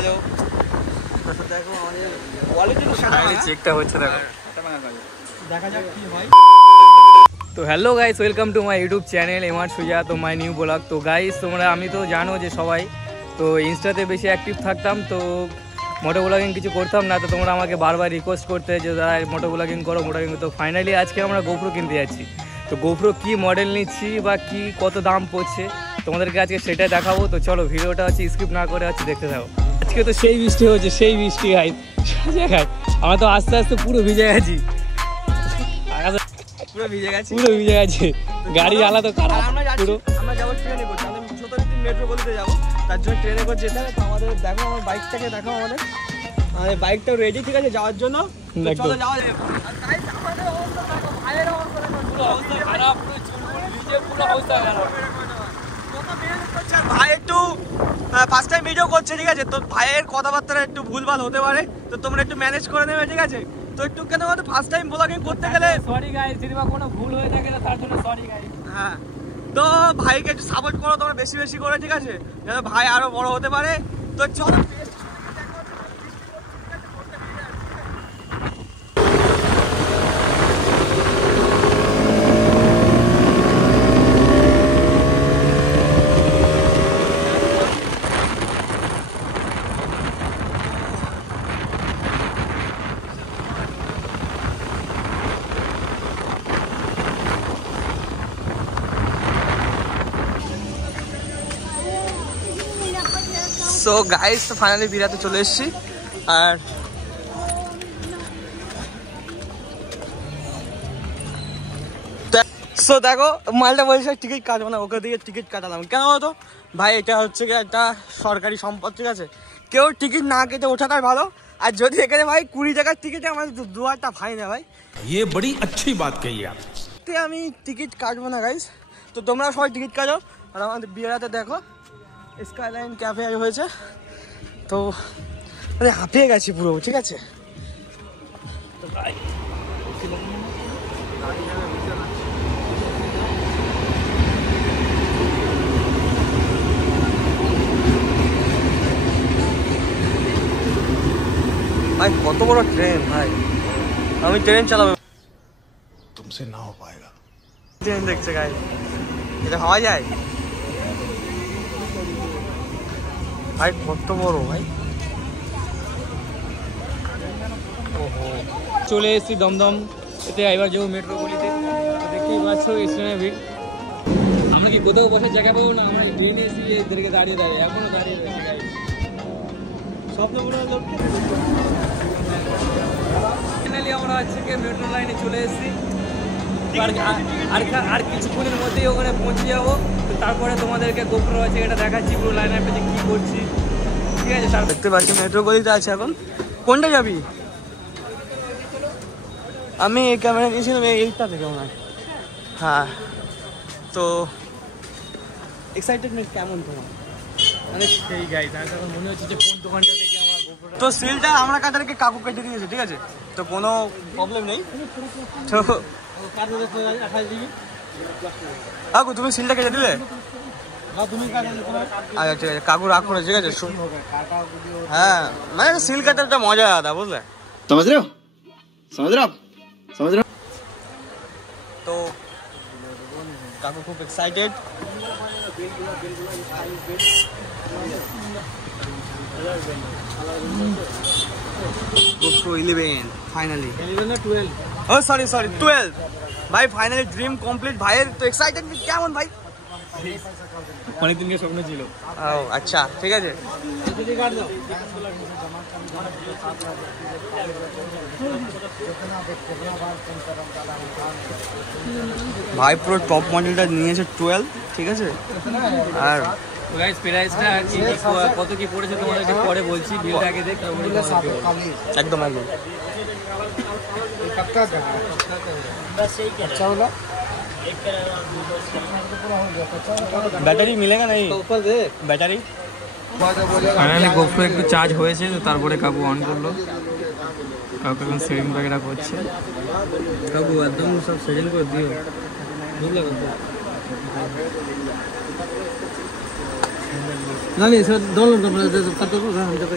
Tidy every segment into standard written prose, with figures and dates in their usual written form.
Hello, দেখো আমাদের quality চেকটা হচ্ছে, দেখো দেখা যাক কি হয়। তো hello guys, welcome to my YouTube channel MR Suja. তো মাই নিউ ব্লগ। তো গাইস আমি তো জানো যে সবাই তো ইনস্টাতে বেশি অ্যাক্টিভ থাকতাম, তো মোটো ব্লগিং কিছু করতাম না। তো তোমরা আমাকে বারবার রিকোয়েস্ট করতে যে দাদা মোটো ব্লগিং করো, মোটো ব্লগিং। তো ফাইনালি আজকে আমরা গোপ্রো কিনতে যাচ্ছি। তো গোপ্রো কী মডেল নিচ্ছি বা কি কত দাম পড়ছে তোমাদেরকে আজকে সেটাই দেখাবো। তো চলো ভিডিওটা স্কিপ না করে দেখতে থাকো। আজকে তো সেই বৃষ্টি হচ্ছে, সেই বৃষ্টি গাইস জায়গায়। আমরা তো আস্তে আস্তে পুরো ভিজে গেছি, পুরো ভিজে গেছে। গাড়ি আলা তো খারাপ। আমরা যাবো ট্রেনে করছি, আমাদের ছোট মেট্রো গলিতে যাবো, তার জন্য ট্রেনে করে যেতে হবে। তো আমাদের দেখো, আমার বাইকটাকে দেখো, আমাদের বাইকটাও রেডি, ঠিক আছে যাওয়ার জন্য। চলো যাওয়া যাবে। ভাই একটু ফার্স্ট টাইম ভিডিও করছে, ঠিক আছে। তো ভাইয়ের কথাবার্তা একটু ভুলভাল হতে পারে, তো তোমরা একটু ম্যানেজ করে নেবে, ঠিক আছে। তো একটু কেন ফার্স্ট টাইম ব্লগিং করতে গেলে সরি গাইস, যদি কোনো ভুল হয়ে থাকে তার জন্য সরি গাইস। হ্যাঁ, তো ভাইকে একটু সাপোর্ট করো তোমরা বেশি বেশি করে, ঠিক আছে, যেন ভাই আরো বড় হতে পারে। তো চলো সো গাইস, তো ফাইনালি বিরাতে চলে এসেছি। আর সো দেখো, মালটা বলছে টিকিট কাটবো না, ওকে দিয়ে টিকিট কাটালাম। কেন বলতো ভাই, এটা হচ্ছে কি একটা সরকারি সম্পদ, ঠিক আছে। কেউ টিকিট না কেটে ওঠাটাই ভালো। আর যদি এখানে ভাই 20 টাকার টিকিটে আমাদের 2,000 টাকা ফাইন ভাই, ये बड़ी अच्छी बात कही आप। আমি টিকিট কাটবো না গাইস। তো তোমরা সবাই টিকিট কাটো। আর আমাদের বিয়েরাতে দেখো স্কাইলাইন ক্যাফে হয়েছে, তো হাঁপিয়ে গেছি পুরো, ঠিক আছে। তো ভাই ভাই কত বড় ট্রেন ভাই, আমি ট্রেন চালাবো, তুমসে না হো পায়েগা। ট্রেন দেখছে গাইস, এটা হওয়া যায় ভাই, কত বড় ভাই। চলে এসেছি দমদম এতে, এবার যাবো মেট্রো গলিতে। দেখতেই পাচ্ছ স্টেশনের ভিড়। আমরা কি কোথাও বসার জায়গা পাবো না? আমরা ট্রেনে এসে এদেরকে দাঁড়িয়ে এখনো দাঁড়িয়ে রয়েছে গাইস। স্বপ্নপুর ফাইনালি আমরা আজকে মেট্রো লাইনে চলে এসেছি। আর কিছুক্ষণের মধ্যেই ওখানে পৌঁছে যাবো। তো তারপরে তোমাদেরকে গোপ্রো আছে এটা দেখাচ্ছি, পুরো লাইন আপে যে কী করছি, ঠিক আছে। দেখতে পাচ্ছি মেট্রো গলিতে আছে এখন। কোনটা যাবি? আমি এই ক্যামেরা নিয়েছিলাম এইটা থেকে মনে হয়। হ্যাঁ, তো এক্সাইটেডমেন্ট কেমন তোমার? মানে সেই গাইস, আমার মনে হচ্ছে যে কোন দোকানটা থেকে আমরা গোপ্রোটা। তো সিলটা আমরা কাটারকে কাকু কেটে দিয়েছে, ঠিক আছে। তো কোনো প্রবলেম নেই। তো কাকু তুমি সিলটা কেটে দিলে? আচ্ছা ঠিক আছে কাকু, রাখো না, ঠিক আছে। হ্যাঁ, মানে সিল কাটারটা মজা আলাদা, বুঝলে? समझ रहे हो? তো কাকু খুব এক্সাইটেড। GoPro 11 ফাইনালি, 11 না 12? ও সরি 12 ভাই, ফাইনালি ড্রিম কমপ্লিট ভাইয়ের। তো এক্সাইটেড কেমন ভাই? অনেকদিন কে স্বপ্ন ছিল। ও আচ্ছা ঠিক আছে। ভাই পুরো টপ মডেলটা নিয়েছে 12, ঠিক আছে। আর গাইস প্রাইসটা কত কি পড়েছে তোমাদেরকে পরে বলছি, বিলটা আগে দেখ। একদম ব্যাটারি মিলেগা নাই? ব্যাটারি ফাইনালি গোপ্রো একটু চার্জ হয়েছে, তো তারপরে কাকু অন করলো। কাকু এখন সেটিং বগেরা করছে। কাকু একদম সব সেটিং করে দিও, বুঝলে? नहीं सर डाउनलोड कर दो हम जब तक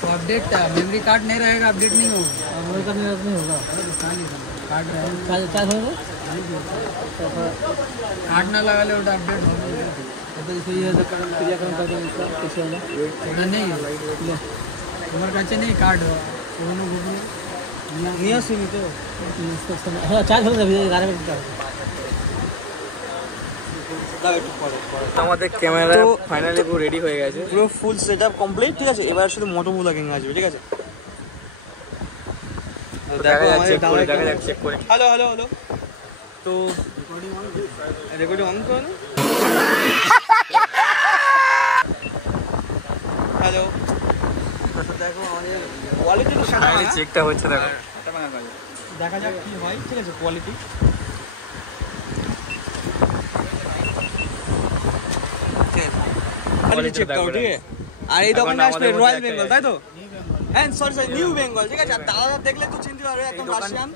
तो अपडेट मेमोरी कार्ड नहीं रहेगा अपडेट नहीं होगा मेमोरी कार्ड नहीं होगा कार्ड कार्ड ना लगा ले अपडेट होगा तो ये क्रियाक्रम कर दो किसी नहीं हमारे काचे नहीं कार्ड निया सिम तो हाँ चार्ज हो जाए 11 मिनट का আমাদের ক্যামেরা ফাইনালি পুরো রেডি হয়ে গেছে, পুরো ফুল সেটআপ কমপ্লিট, ঠিক আছে। এবার শুধু মোটো ব্লগিং আসবে, ঠিক আছে। দেখা যাচ্ছে চেক করে। হ্যালো হ্যালো হ্যালো, তো রেকর্ডিং অন করো না। হ্যালো, দেখো আমাদের কোয়ালিটি চেকটা হচ্ছে, দেখো দেখা যাক কি হয়, ঠিক আছে। কোয়ালিটি চেক করো, ঠিক আছে। আর এই দোকানে আসলে রয়্যাল বেঙ্গল, তাই তো? হ্যাঁ সরি নিউ বেঙ্গল, ঠিক আছে। আর দাদা দেখলে তো চিনতে পারবে, একদম রাশিয়ান।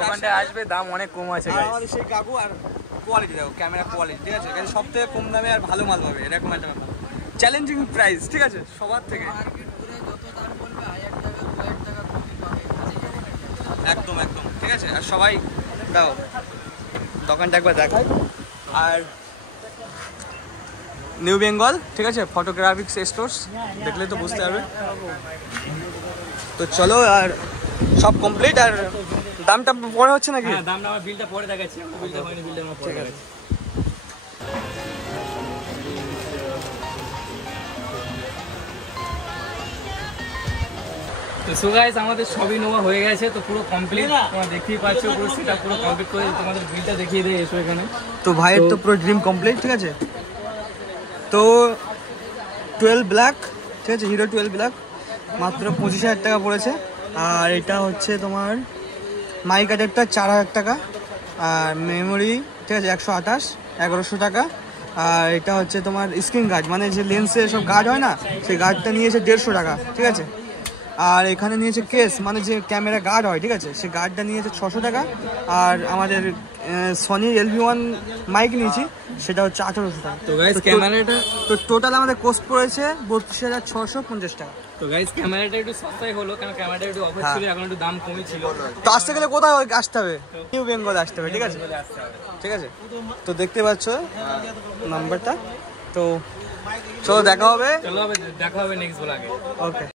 দোকানটা আসবে, দাম অনেক কম আছে। আর আমাদের সেই কাকু, আর কোয়ালিটি দেখো, ক্যামেরা কোয়ালিটি, ঠিক আছে। এখানে সব থেকে কম দামে আর ভালো মাল পাবে, এরকম একটা ব্যাপার। চ্যালেঞ্জিং প্রাইস, ঠিক আছে, সবার থেকে। একদম একদম, ঠিক আছে। আর সবাই দাও দোকানটা একবার দেখো। আর নিউ বেঙ্গল, ঠিক আছে, ফটোগ্রাফিক্স স্টোর্স দেখলে তো বুঝতে পারবে। তো চলো, আর সব কমপ্লিট। আর দামটা পরে হচ্ছে নাকি? হ্যাঁ, দামটা আমার বিলটা পরে দেখাচ্ছি, বিলটা হয়নি, বিলটা আমার পরে দেখাচ্ছি। তো সো গাইস, আমাদের সবই নেওয়া হয়ে গেছে, তো পুরো কমপ্লিট। তোমরা দেখতেই পাচ্ছ, পুরো সেটা পুরো কমপ্লিট করে তোমাদের বিলটা দেখিয়ে দেয়। এসো এখানে। তো ভাইয়ের তো পুরো ড্রিম কমপ্লিট, ঠিক আছে। তো 12 ব্ল্যাক, ঠিক আছে, হিরো 12 ব্ল্যাক মাত্র 25,000 টাকা পড়েছে। আর এটা হচ্ছে তোমার মাইক অ্যাডাপ্টার 4,000 টাকা। আর মেমোরি, ঠিক আছে, 128, 1100 টাকা। আর এটা হচ্ছে তোমার স্ক্রিন গার্ড, মানে যে লেন্সের সব গার্ড হয় না, সেই গার্ডটা নিয়েছে 150 টাকা, ঠিক আছে। আর এখানে নিয়েছে কেস, মানে যে ক্যামেরা গার্ড হয়, ঠিক আছে, সেই গার্ডটা নিয়েছে 600 টাকা। আর আমাদের সনির LV1 মাইক নিয়েছি, সেটা হচ্ছে 1800 টাকা। তো গাইস ক্যামেরাটা, তো টোটাল আমাদের কোস্ট পড়েছে 32,650 টাকা। তো গাইস ক্যামেরাটা একটু সস্তাই হলো, কারণ ক্যামেরাটা একটু অফার ছিল, এখন একটু দাম কমই ছিল। তো আসতে গেলে কোথায় আসতে হবে? নিউ বেঙ্গল আসতে হবে, ঠিক আছে, ঠিক আছে। তো দেখতে পাচ্ছ নাম্বারটা। তো চলো দেখা হবে, দেখা হবে নেক্সট ব্লগে। ওকে।